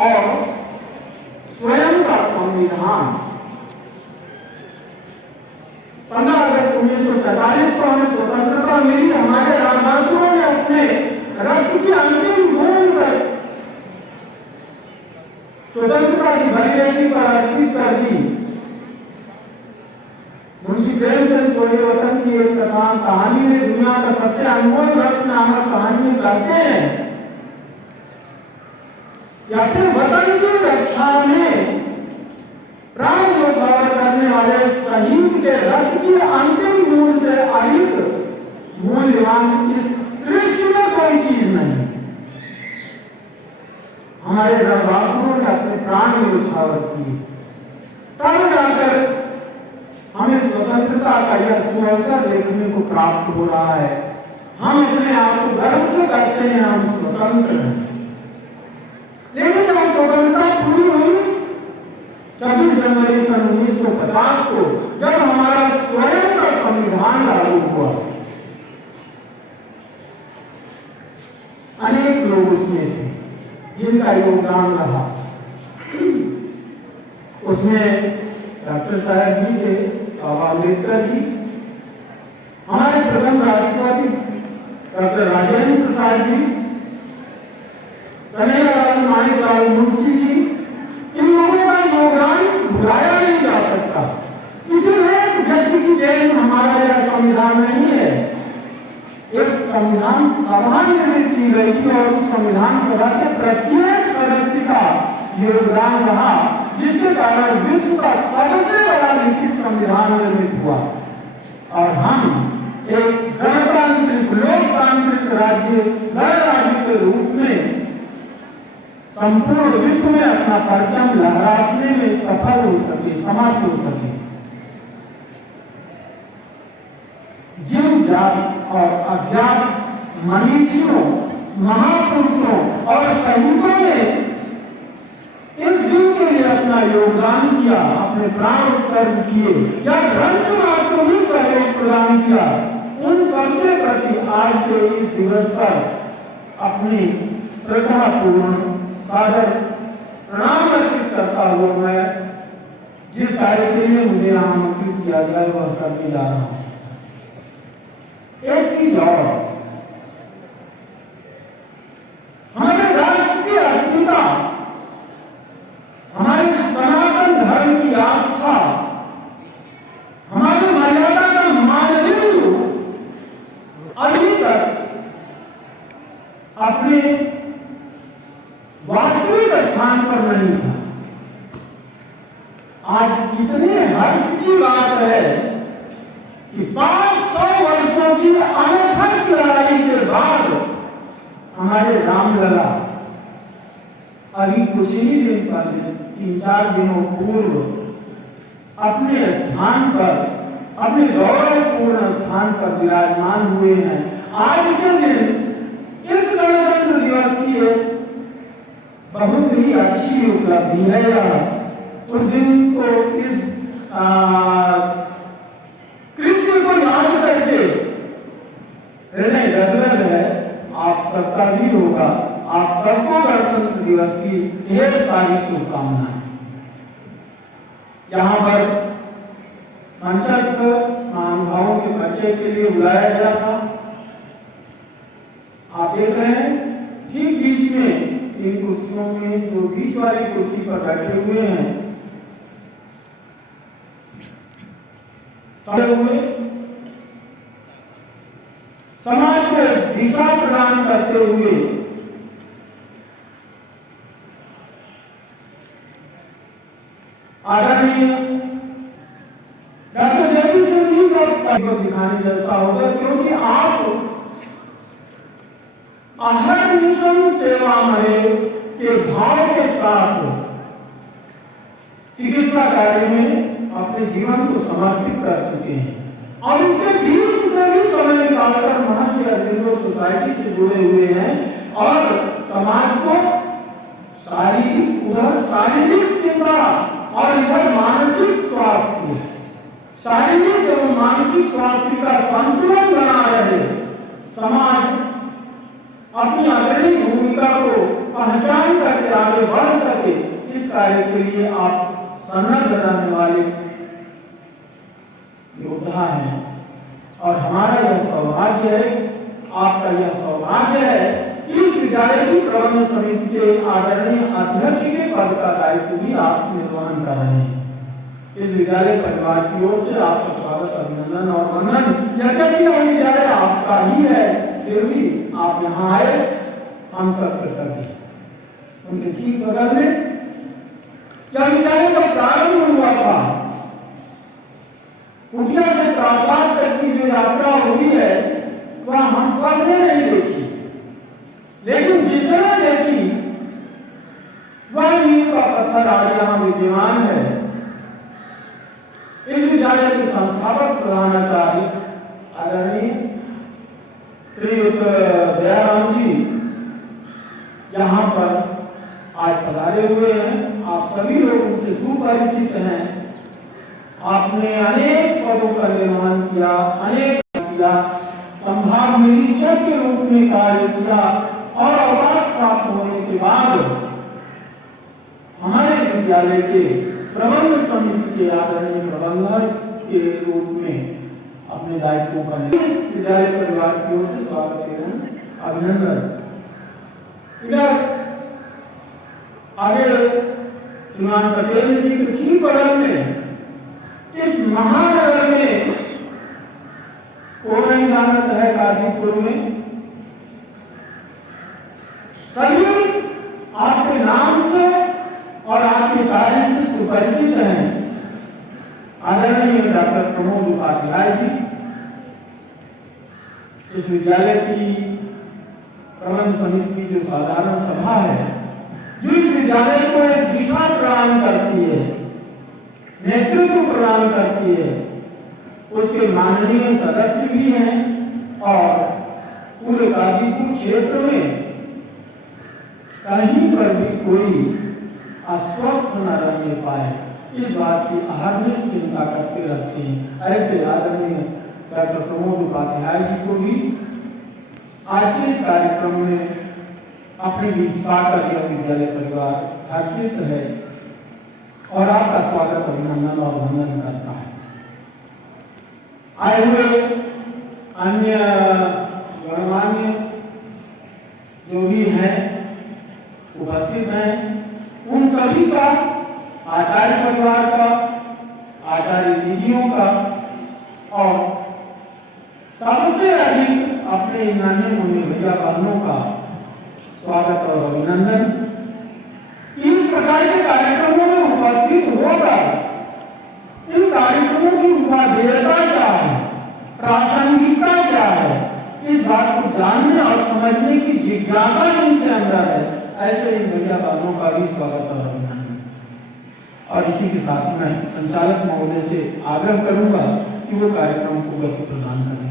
और स्वयं का संविधान 15 अगस्त 1947 को हमें स्वतंत्रता मिली। हमारे राजनेताओं ने अपने रक्त की अंतिम बूंद तक स्वतंत्रता की भरपेटी पर अर्पित कर दी। मुंशी प्रेमचंद सोहे वतन की एक कहानी में दुनिया का सबसे अनमोल रत्न नामक कहानी में कहते हैं कि अपने वतन की रक्षा में प्राण न्यौछावर करने वाले शहीद के रक्त की अंतिम बूंद से अधिक मूल्यवान इस सृष्टि में कोई चीज नहीं। हमारे रणबांकुरों ने अपने प्राण न्यौछावर किए, तब जाकर हमें स्वतंत्रता का यह सुअवसर देखने को प्राप्त हो रहा है। हम अपने आप को गर्व से कहते हैं हम स्वतंत्र हैं, लेकिन जब स्वतंत्रता पूरी हुई 26 जनवरी सन 1950 को, जब हमारा स्वयं का संविधान लागू हुआ, अनेक लोग उसमें थे जिनका योगदान रहा। उसमें डॉक्टर साहब जी थे, बाबा अम्बेडकर जी, हमारे प्रथम राष्ट्रपति डॉक्टर राजेंद्र प्रसाद जी, कन्हैयालाल माणिकलाल मुंशी जी, इन लोगों का योगदान भुलाया नहीं जा सकता। किसी एक व्यक्ति की देन हमारा यह संविधान नहीं है। एक संविधान सभा निर्मित की गई थी और उस संविधान सभा के प्रत्येक सदस्य का योगदान रहा, जिसके कारण विश्व का सबसे बड़ा लिखित संविधान निर्मित हुआ। और हम एक गणतांत्रिक लोकतांत्रिक राज्य गणराज्य के रूप में संपूर्ण विश्व में अपना परचम लहराने में सफल हो सके, समर्थ हो सके। जिन ज्ञात और अज्ञात मनीषियों, महापुरुषों और शहीदों ने इस दिन के लिए अपना योगदान किया, अपने प्राण उत्सर्ग किए या रंच मात्र भी सहयोग प्रदान किया, उन सबके प्रति आज के इस दिवस पर अपनी श्रद्धापूर्ण सादर प्रणाम अर्पित करता हुआ मैं जिस कार्य के लिए मुझे यहाँ आमंत्रित किया गया वह करने जा रहा हूँ। एक चीज और, हमारे राष्ट्र की अस्मिता, हमारे सनातन धर्म की आस्था, हमारी मर्यादा का मानदंड अभी तक अपने वास्तविक स्थान पर नहीं था। आज कितने हर्ष की बात है कि 500 वर्षों की अनथक लड़ाई के बाद हमारे रामलला अभी कुछ ही दिन पहले 3-4 दिनों पूर्व अपने स्थान पर, अपने गौरवपूर्ण स्थान पर विराजमान हुए हैं। आज के दिन इस गणतंत्र दिवस की बहुत ही अच्छी उपलब्धि है। उस दिन को इस कृत्य को याद करके हृदय गदगद है। आप सबका भी होगा। आप सबको गणतंत्र दिवस की ढेर सारी शुभकामनाएं। यहाँ पर मंचस्थ महानुभावों के परिचय के लिए बुलाया गया था। आप देख रहे हैं ठीक बीच में इन कुर्सियों में जो बीच वाली कुर्सी पर बैठे हुए हैं, हुए समाज को दिशा प्रदान करते हुए आदरणीय डॉक्टर जेपी सिंह जी को दिखाने जैसा होगा, क्योंकि आप अहर्निशम सेवामय के भाव के साथ चिकित्सा कार्य में अपने जीवन को समर्पित कर चुके हैं और उसके बीच से भी समय निकालकर महर्षि अरविंदो सोसाइटी से जुड़े हुए हैं और समाज को शारीरिक चिंता और इधर मानसिक स्वास्थ्य, शारीरिक एवं मानसिक स्वास्थ्य का संतुलन बना रहे। समाज अपनी अग्रणी भूमिका को पहचान करके आगे बढ़ सके, इस कार्य के लिए आप सन्नद्ध रहने वाले योद्धा हैं। और हमारा यह सौभाग्य है, आपका यह सौभाग्य है कि इस विद्यालय की प्रबंध समिति के आदरणीय अध्यक्ष के पद का दायित्व भी आप निर्वहन कर रहे हैं। इस विद्यालय परिवार की ओर से आपका स्वागत, अभिनंदन और वंदन। यद्यपि यह विद्यालय आपका ही है, फिर भी आप यहाँ आए, हम सब कृतज्ञ। उनके ठीक बगल में यह विद्यालय जब प्रारंभ हुआ था, कुटिया से प्रासाद तक की जो यात्रा हुई है वह हम सब ने नहीं देखी, लेकिन जिसने देखी वह नींव का पत्थर आज यहाँ विद्यमान है। इस विद्यालय के संस्थापक प्रधानाचार्य आदरणीय श्रीयुक्त दयाराम जी यहाँ पर आज पधारे हुए हैं। आप सभी लोग उनसे सुपरिचित हैं। आपने अनेक पदों का निर्माण किया, अनेक किया, संभाग निरीक्षक के रूप में कार्य किया और अवकाश प्राप्त होने के बाद हमारे विद्यालय के प्रबंध समिति के आदरणीय प्रबंधक के रूप में अपने दायित्वों का विद्यालय परिवार की ओर से स्वागत एवं अभिनंदन। इधर आगे श्रीमान सत्येंद्र जी के ठीक बगल में इस महानगर में कौन नहीं जानता है, गाजीपुर में सभी आपके नाम से और आपके कार्य से सुपरिचित हैं। आदरणीय डॉक्टर प्रमोद उपाध्याय जी इस विद्यालय की प्रबंध समिति की जो साधारण सभा है, जो इस विद्यालय को एक दिशा प्रदान करती है, नेतृत्व प्रदान करती है, उसके माननीय सदस्य भी हैं और पूरे गाजीपुर क्षेत्र में कहीं पर भी कोई अस्वस्थ न रहने पाए, इस बात की अहर्निश चिंता करते रहते हैं। ऐसे आदरणीय डॉक्टर प्रमोद उपाध्याय जी को भी आज के इस कार्यक्रम में अपने बीच पाकर यह विद्यालय परिवार हर्षित है और आपका स्वागत, अभिनंदन और वंदन करता है। आए हुए अन्य गणमान्य जो भी हैं उपस्थित हैं, उन सभी का, आचार्य परिवार का, आचार्य दीदियों का और सबसे अधिक अपने नानी मुन्नी भैया बहनों का स्वागत और अभिनंदन। इस प्रकार के कार्यक्रमों में उपस्थित होकर इन कार्यक्रमों की उपादेयता क्या है, प्रासंगिकता क्या है, इस बात को जानने और समझने की जिज्ञासा जिनके अंदर है, ऐसे इन भैया बहनों का भी स्वागत और अभिनंदन। और इसी के साथ मैं संचालक महोदय से आग्रह करूंगा कि वो कार्यक्रम को गति प्रदान करें।